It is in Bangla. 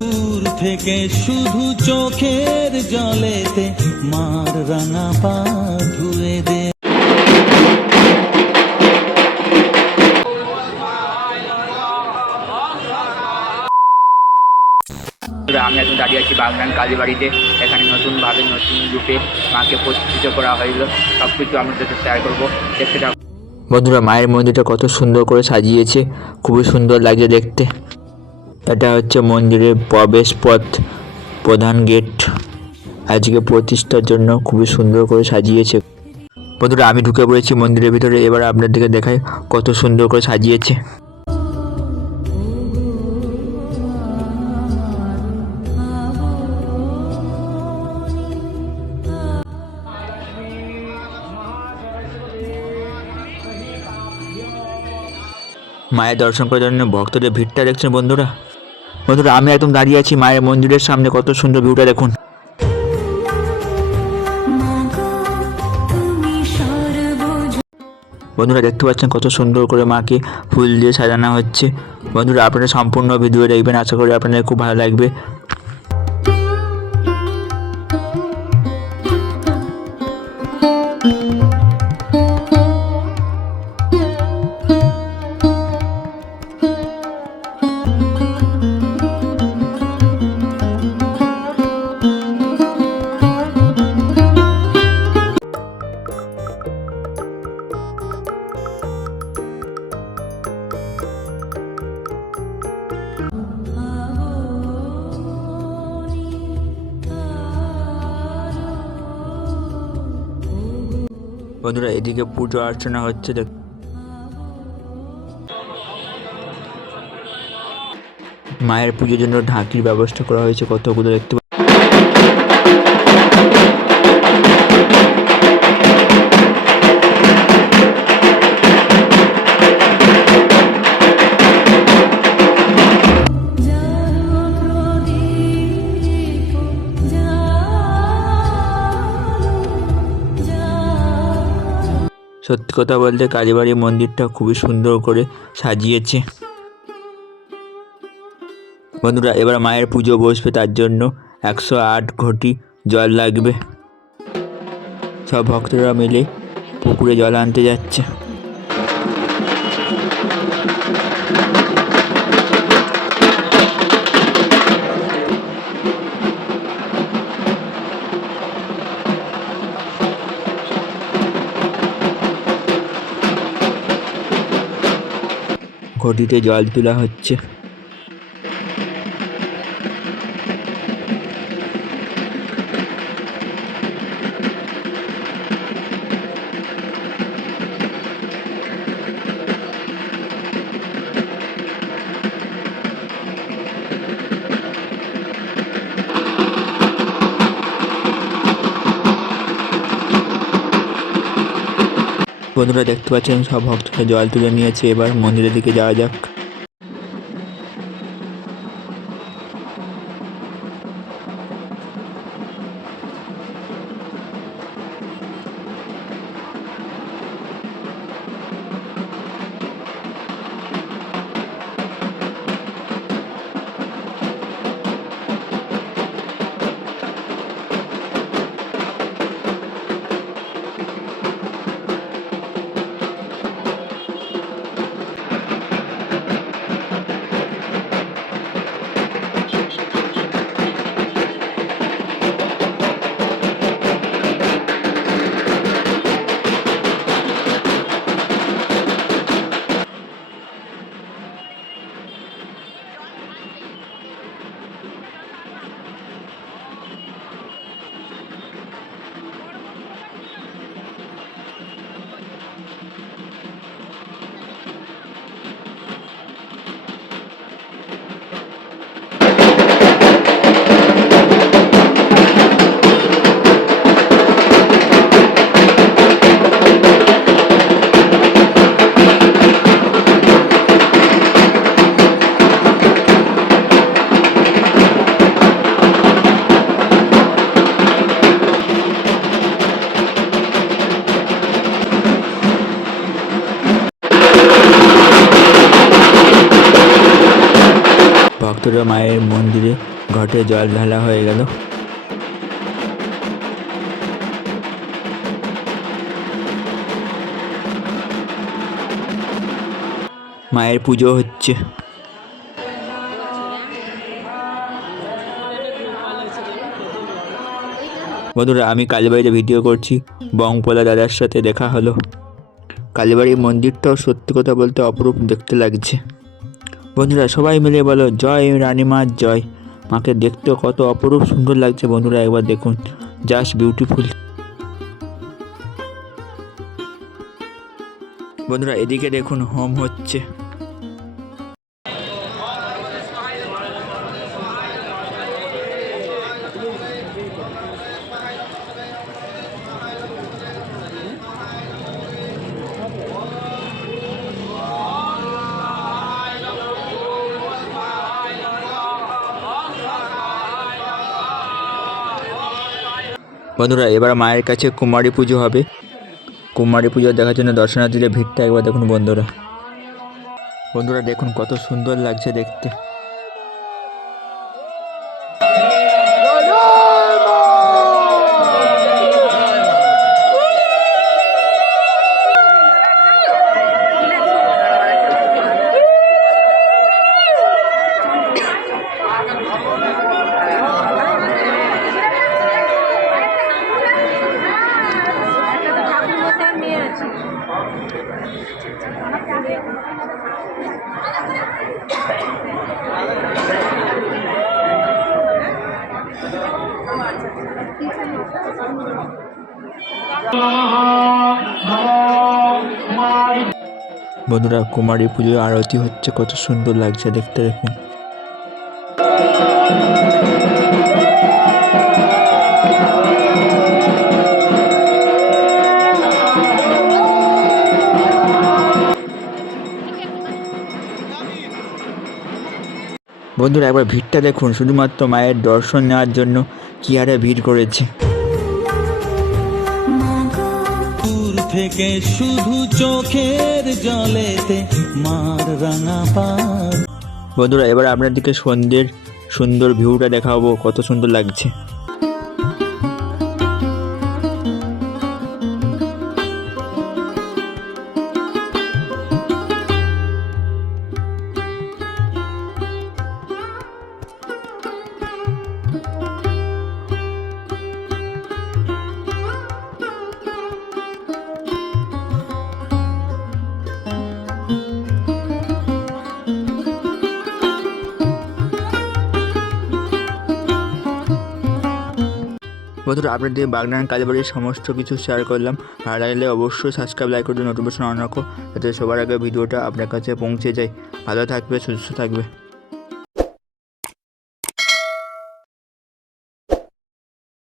দূর থেকে শুধু চোখের জলেতে মার রাঙা পা ধুয়ে দে। আমি এখন দাঁড়িয়ে আছি বাগনান কালীবাড়িতে। এখানে নতুনভাবে নতুন রূপে মাকে প্রতিষ্ঠিত করা হইল। সব কিছু আপনাদের সাথে শেয়ার করবো, দেখতে থাকুন। বন্ধুরা, মায়ের মন্দিরটা কত সুন্দর করে সাজিয়েছে, খুবই সুন্দর লাগছে দেখতে। এটা হচ্ছে মন্দিরের প্রবেশ পথ, প্রধান গেট। আজকে প্রতিষ্ঠার জন্য খুবই সুন্দর করে সাজিয়েছে। বন্ধুরা, আমি ঢুকে পড়েছি মন্দিরের ভিতরে। এবার আপনাদেরকে দেখাই কত সুন্দর করে সাজিয়েছে। মায়ের দর্শন করার জন্য ভক্তদের ভিড়টা দেখছেন বন্ধুরা। আমি একদম দাঁড়িয়ে আছি মায়ের মন্দিরের সামনে। কত সুন্দর ভিউটা দেখুন। বন্ধুরা, দেখতে পাচ্ছেন কত সুন্দর করে মাকে ফুল দিয়ে সাজানো হচ্ছে। বন্ধুরা, আপনারা সম্পূর্ণ ভিডিও দেখবেন, আশা করি আপনাদের খুব ভালো লাগবে। বন্ধুরা, এদিকে পুজো অর্চনা হচ্ছে। মায়ের পুজোর জন্য ঢাকির ব্যবস্থা করা হয়েছে কতগুলো দেখতে। সত্যি কথা বলতে কালীবাড়ি মন্দিরটা খুবই সুন্দর করে সাজিয়েছে। বন্ধুরা, এবার মায়ের পুজো বসবে, তার জন্য 108 ঘটি জল লাগবে। সব ভক্তরা মিলে পুকুরে জল আনতে যাচ্ছে। ঘটিতে জল তোলা হচ্ছে। বন্ধুরা, দেখতে পাচ্ছেন সব ভক্তরা জল তুলে নিয়েছে। এবার মন্দিরের দিকে যাওয়া যাক। বন্ধুরা মায়ের মন্দিরে ঘটে জল ঢালা হয়ে গেল। মায়ের পুজো হচ্ছে। বন্ধুরা আমি কালীবাড়িতে ভিডিও করছি, বংপলা দাদার সাথে দেখা হলো। কালীবাড়ির মন্দিরটাও সত্যি কথা বলতে অপরূপ দেখতে লাগছে। বন্ধুরা সবাই মিলে বলো জয় রানীমার জয়। মাকে দেখতেও কত অপরূপ সুন্দর লাগছে বন্ধুরা, একবার দেখুন, জাস্ট বিউটিফুল। বন্ধুরা এদিকে দেখুন হোম হচ্ছে। বন্ধুরা এবার মায়ের কাছে কুমারী পুজো হবে। কুমারী পুজো দেখার জন্য দর্শনার্থীদের ভিড়টা একবার দেখুন বন্ধুরা। বন্ধুরা দেখুন কত সুন্দর লাগছে দেখতে। বন্ধুরা কুমারী পুজোর আরতি হচ্ছে, কত সুন্দর লাগছে দেখতে দেখুন। বন্ধুরা একবার ভিড়টা দেখুন, শুধুমাত্র মায়ের দর্শন নেওয়ার জন্য কি হারে ভিড় করেছে। দূর থেকে শুধু চোখের জলেতে মার রাঙা পাদ। বন্ধুরা এবার আপনাদেরকে সন্ধ্যের সুন্দর ভিউটা দেখাবো, কত সুন্দর লাগছে। বন্ধুরা আপনাদের বাগনান কালীবাড়ির সমস্ত কিছু শেয়ার করলাম। ভালো লাগলে অবশ্যই সাবস্ক্রাইব, লাইক করে নোটিফিকেশন অন রাখো, যাতে সবার আগে ভিডিওটা আপনার কাছে পৌঁছে যায়। ভালো থাকবে, সুস্থ থাকবে।